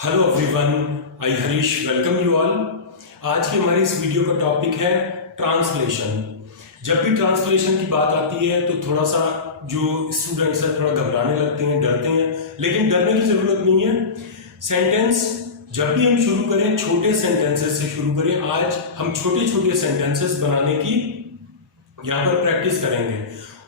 Hello everyone, I Harish welcome you all. आज की हमारी इस वीडियो का टॉपिक है ट्रांसलेशन। जब भी ट्रांसलेशन की बात आती है तो थोड़ा सा जो स्टूडेंट्स हैं थोड़ा घबराने लगते हैं, डरते हैं, लेकिन डरने की जरूरत नहीं है। सेंटेंस जब भी हम शुरू करें छोटे सेंटेंसेस से शुरू करें। आज हम छोटे छोटे सेंटेंसेस बनाने की यहाँ पर प्रैक्टिस करेंगे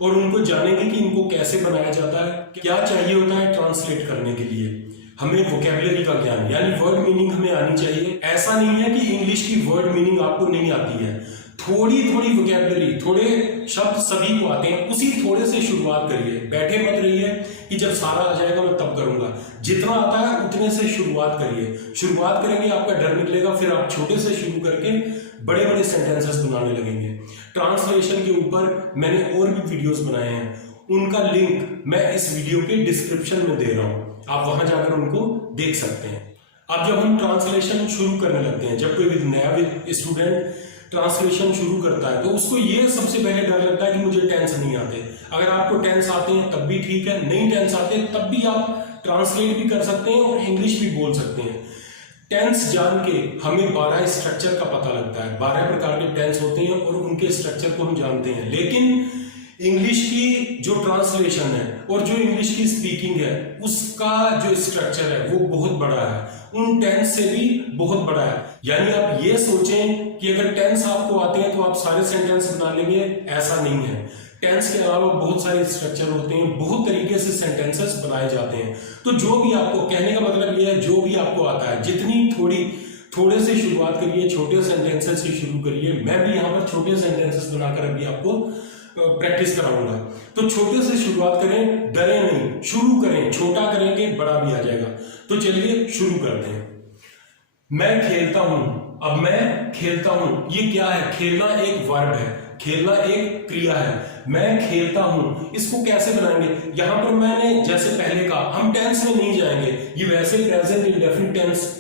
और उनको जानेंगे कि इनको कैसे बनाया जाता है, क्या चाहिए होता है ट्रांसलेट करने के लिए। हमें वोकैबुलरी का ज्ञान यानी वर्ड मीनिंग हमें आनी चाहिए। ऐसा नहीं है कि इंग्लिश की वर्ड मीनिंग आपको नहीं आती है, थोड़ी थोड़ी वोकैबुलरी, थोड़े शब्द सभी को आते हैं, उसी थोड़े से शुरुआत करिए। बैठे मत रहिए कि जब सारा आ जाएगा मैं तब करूंगा। जितना आता है उतने से शुरुआत करिए। शुरुआत करेंगे आपका डर निकलेगा, फिर आप छोटे से शुरू करके बड़े बड़े सेंटेंसेस बनाने लगेंगे। ट्रांसलेशन के ऊपर मैंने और भी वीडियोस बनाए हैं, उनका लिंक मैं इस वीडियो के डिस्क्रिप्शन में दे रहा हूं, आप वहां जाकर उनको देख सकते हैं। अब जब हम ट्रांसलेशन शुरू करने लगते हैं, जब कोई नया स्टूडेंट ट्रांसलेशन शुरू करता है तो उसको ये सबसे पहले डर लगता है कि मुझे टेंस नहीं आते। अगर आपको टेंस आते हैं तब भी ठीक है, नहीं टेंस आते तब भी आप ट्रांसलेट भी कर सकते हैं और इंग्लिश भी बोल सकते हैं। टेंस जान के हमें 12 स्ट्रक्चर का पता लगता है। 12 प्रकार के टेंस होते हैं और उनके स्ट्रक्चर को हम जानते हैं। लेकिन इंग्लिश की जो ट्रांसलेशन है और जो इंग्लिश की स्पीकिंग है उसका जो स्ट्रक्चर है वो बहुत बड़ा है, उन टेंस से भी बहुत बड़ा है। यानी आप ये सोचें कि अगर टेंस आपको आते हैं तो आप सारे सेंटेंस बना लेंगे, ऐसा नहीं है। टेंस के अलावा बहुत सारे स्ट्रक्चर होते हैं, बहुत तरीके से सेंटेंसेस बनाए जाते हैं। तो जो भी आपको कहने का मतलब ये है, जो भी आपको आता है, जितनी थोड़े से शुरुआत करिए, छोटे सेंटेंसेस से शुरू करिए। मैं भी यहाँ पर छोटे सेंटेंसेस बनाकर अभी आपको प्रैक्टिस कराऊंगा। तो छोटे से शुरुआत करें, डरे नहीं, शुरू करें। छोटा करेंगे बड़ा भी आ जाएगा। तो चलिए शुरू करते हैं। मैं खेलता हूं। अब मैं खेलता हूं, ये क्या है? खेलना एक वर्ब है, खेलना एक क्रिया है। मैं खेलता हूं, इसको कैसे बनाएंगे? यहां पर मैंने जैसे पहले कहा, हम टेंस में नहीं जाएंगे, ये वैसे प्रेजेंट इंडेफिनिट टेंस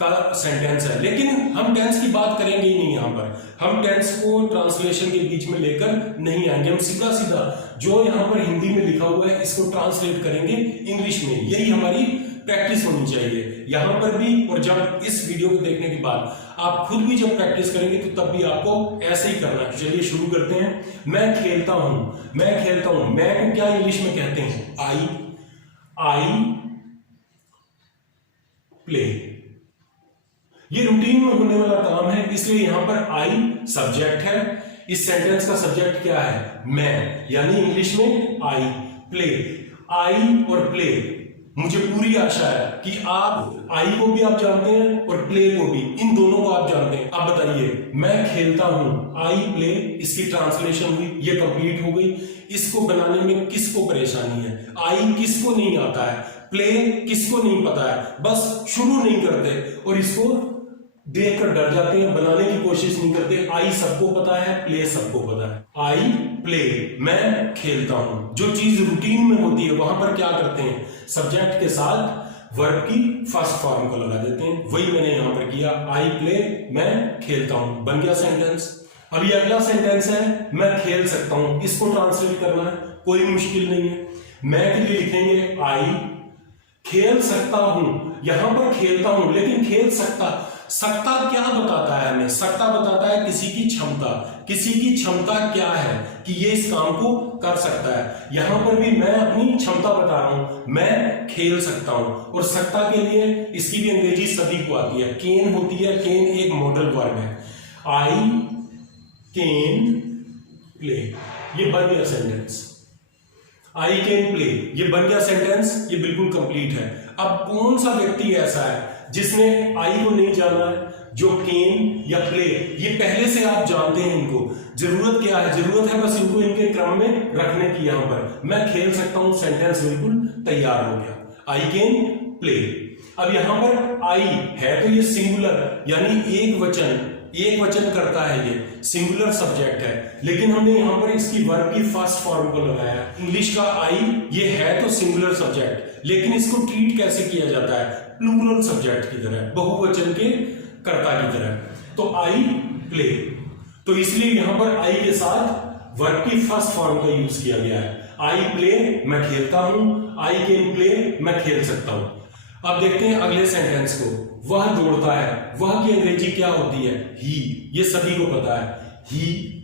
का सेंटेंस है, लेकिन हम टेंस की बात करेंगे ही नहीं। यहां पर हम टेंस को ट्रांसलेशन के बीच में लेकर नहीं आएंगे। हम सीधा सीधा जो यहां पर हिंदी में लिखा हुआ है इसको ट्रांसलेट करेंगे इंग्लिश में। यही हमारी प्रैक्टिस होनी चाहिए यहां पर भी। और जब इस वीडियो को देखने के बाद आप खुद भी जब प्रैक्टिस करेंगे तो तब भी आपको ऐसे ही करना है। चलिए शुरू करते हैं। मैं खेलता हूं, मैं खेलता हूं। मैं को क्या इंग्लिश में कहते हैं? I play. ये रूटीन में होने वाला काम है, इसलिए यहां पर आई सब्जेक्ट है। इस सेंटेंस का सब्जेक्ट क्या है? मैं, यानी इंग्लिश में आई प्ले। आई और प्ले, मुझे पूरी आशा है कि आप आई को भी आप जानते हैं और प्ले को भी, इन दोनों को आप जानते हैं। अब बताइए, मैं खेलता हूं, आई प्ले, इसकी ट्रांसलेशन हुई, ये कंप्लीट हो गई। इसको बनाने में किसको परेशानी है? आई किसको नहीं आता है, प्ले किसको नहीं पता है, बस शुरू नहीं करते और इसको देखकर डर जाते हैं, बनाने की कोशिश नहीं करते। आई सबको पता है, प्ले सबको पता है। आई प्ले, मैं खेलता हूं। जो चीज रूटीन में होती है वहां पर क्या करते हैं? सब्जेक्ट के साथ वर्ब की फर्स्ट फॉर्म को लगा देते हैं। वही मैंने यहां पर किया। आई प्ले, मैं खेलता हूं, बन गया सेंटेंस। अब ये अगला सेंटेंस है, मैं खेल सकता हूं। इसको ट्रांसलेट करना है, कोई मुश्किल नहीं है। मैं के लिए लिखेंगे आई, खेल सकता हूं। यहां पर खेलता हूं, लेकिन खेल सकता क्या बताता है हमें? सकता बताता है किसी की क्षमता। किसी की क्षमता क्या है कि ये इस काम को कर सकता है। यहां पर भी मैं अपनी क्षमता बता रहा हूं, मैं खेल सकता हूं। और सकता के लिए इसकी भी अंग्रेजी सभी को आती है, केन होती है। केन एक मॉडल वर्ब है। आई कैन प्ले, ये बन गया सेंटेंस। आई कैन प्ले, ये बन गया सेंटेंस, ये बिल्कुल कंप्लीट है। अब कौन सा व्यक्ति ऐसा है जिसने आई को नहीं जाना है, जो केन या प्ले, ये पहले से आप जानते हैं इनको। जरूरत क्या है? जरूरत है बस इनको इनके क्रम में रखने की। यहां पर मैं खेल सकता हूं, सेंटेंस बिल्कुल तैयार हो गया। I can play. अब यहां पर आई है तो ये सिंगुलर यानी एक वचन करता है, ये सिंगुलर सब्जेक्ट है, लेकिन हमने यहां पर इसकी वर्ब की फर्स्ट फॉर्म को लगाया। इंग्लिश का आई ये है तो सिंगुलर सब्जेक्ट, लेकिन इसको ट्रीट कैसे किया जाता है? प्लूरल सब्जेक्ट की तरह, बहुवचन के कर्ता की तरह। तो आई प्ले, तो इसलिए यहां पर आई के साथ वर्ब की फर्स्ट फॉर्म का यूज किया गया है। आई प्ले, मैं खेलता हूं। आई कैन प्ले, मैं खेल सकता हूं। अब देखते हैं अगले सेंटेंस को। वह दौड़ता है, वह की अंग्रेजी क्या होती है? ही। ये सभी को पता है, ही।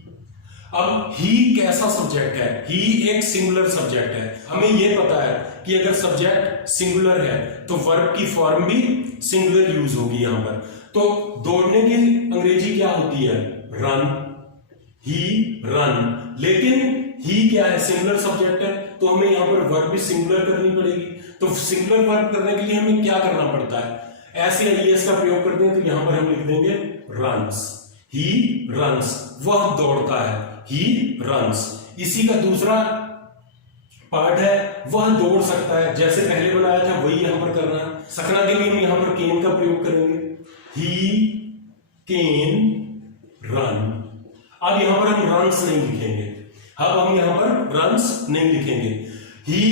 अब ही कैसा सब्जेक्ट है? ही एक सिंगुलर सब्जेक्ट है। हमें यह पता है कि अगर सब्जेक्ट सिंगुलर है तो वर्ब की फॉर्म भी सिंगुलर यूज होगी यहां पर। तो दौड़ने की अंग्रेजी क्या होती है? रन। ही रन। लेकिन ही क्या है? सिंगुलर सब्जेक्ट है, तो हमें यहां पर वर्ब भी सिंगुलर करनी पड़ेगी। तो सिंगुलर वर्ब करने के लिए हमें क्या करना पड़ता है? ऐसे आईएस का प्रयोग करते हैं, तो यहां पर हम लिख देंगे रन्स। ही रन्स, वह दौड़ता है, ही रन्स। इसी का दूसरा पार्ट है वह दौड़ सकता है। जैसे पहले बनाया था वही यहां पर करना है। सकना के लिए हम यहां पर कैन का प्रयोग करेंगे, ही कैन रन। अब यहां पर हम रन्स नहीं लिखेंगे, अब हम यहां पर रन्स नहीं लिखेंगे। ही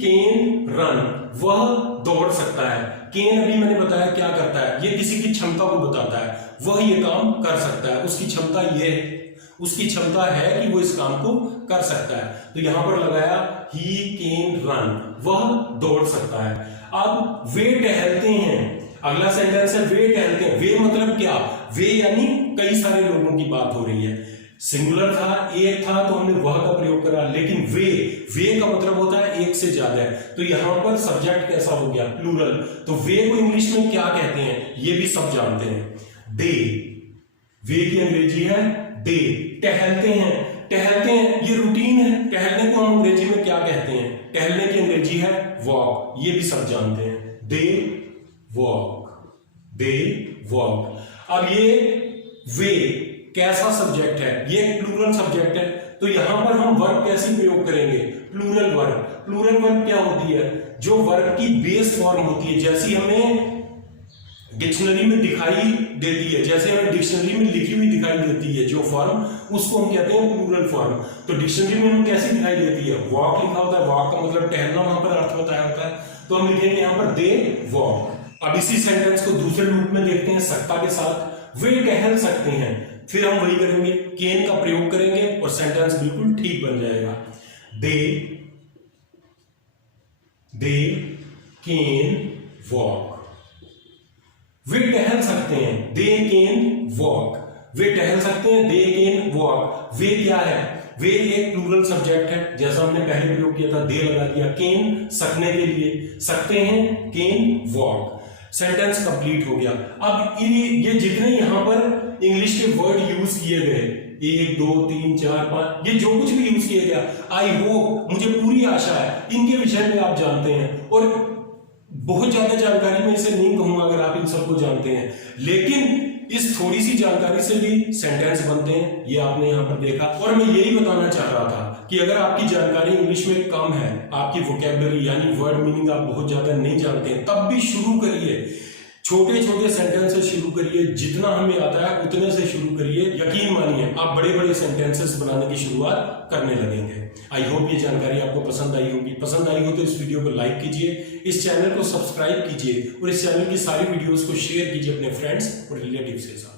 कैन रन, वह दौड़ सकता है। कैन अभी मैंने बताया क्या करता है, ये किसी की क्षमता को बताता है, वह ये काम कर सकता है, उसकी क्षमता ये है, उसकी क्षमता है कि वो इस काम को कर सकता है। तो यहां पर लगाया ही कैन रन, वह दौड़ सकता है। अब वे टहलते हैं, अगला सेंटेंस है वे टहलते हैं। वे मतलब क्या? वे यानी कई सारे लोगों की बात हो रही है। सिंगुलर था, एक था, तो हमने वह का प्रयोग करा। लेकिन वे का मतलब होता है एक से ज्यादा है, तो यहां पर सब्जेक्ट कैसा हो गया? प्लूरल। तो वे को इंग्लिश में क्या कहते हैं ये भी सब जानते हैं, डे। वे की अंग्रेजी है डे। टहलते हैं, टहलते हैं ये रूटीन है। टहलने को हम अंग्रेजी में क्या कहते हैं? टहलने की अंग्रेजी है वॉक, ये भी सब जानते हैं। They walk, they walk. अब ये वे कैसा सब्जेक्ट है? ये एक प्लूरल सब्जेक्ट है, तो यहां पर हम वर्ब कैसे प्रयोग करेंगे? Plural verb. प्लूरल वर्ब क्या होती है? जो वर्ब की बेस फॉर्म होती है, जैसी हमें डिक्शनरी में दिखाई देती है, जैसे हमें डिक्शनरी में लिखी हुई दिखाई देती है जो फॉर्म, उसको हम कहते हैं प्लूरल फॉर्म। तो डिक्शनरी में हमें कैसी दिखाई देती है? वॉक लिखा होता है, वॉक का मतलब टहलना वहां पर अर्थ बताया होता है, तो हम लिखेंगे यहां पर दे वॉक। अब इसी सेंटेंस को दूसरे रूप में देखते हैं सकता के साथ। वे टहल सकते हैं, फिर हम वही करेंगे, कैन का प्रयोग करेंगे और सेंटेंस बिल्कुल ठीक बन जाएगा। They can walk. वे टहल सकते हैं, दे कैन वॉक। वे टहल सकते हैं, दे कैन वॉक। वे क्या है? वे एक प्लूरल सब्जेक्ट है, जैसा हमने पहले प्रयोग किया था, दे लगा दिया। कैन सकने के लिए, सकते हैं, कैन वॉक। सेंटेंस कंप्लीट हो गया। अब ये जितने यहां पर इंग्लिश के वर्ड यूज किए गए, 1 2 3 4 5, ये जो कुछ भी यूज किया गया, आई होप, मुझे पूरी आशा है इनके विषय में आप जानते हैं। और बहुत ज्यादा जानकारी मैं इसे नहीं कहूंगा अगर आप इन सबको जानते हैं, लेकिन इस थोड़ी सी जानकारी से भी सेंटेंस बनते हैं, ये आपने यहां पर देखा। और मैं यही बताना चाह रहा था कि अगर आपकी जानकारी इंग्लिश में कम है, आपकी वोकैबुलरी यानी वर्ड मीनिंग आप बहुत ज्यादा नहीं जानते हैं, तब भी शुरू करिए, छोटे छोटे सेंटेंस से शुरू करिए। जितना हमें आता है उतने से शुरू करिए। यकीन मानिए आप बड़े बड़े सेंटेंसेस बनाने की शुरुआत करने लगेंगे। आई होप ये जानकारी आपको पसंद आई होगी। पसंद आई हो तो इस वीडियो को लाइक कीजिए, इस चैनल को सब्सक्राइब कीजिए और इस चैनल की सारी वीडियोस को शेयर कीजिए अपने फ्रेंड्स और रिलेटिव्स के साथ।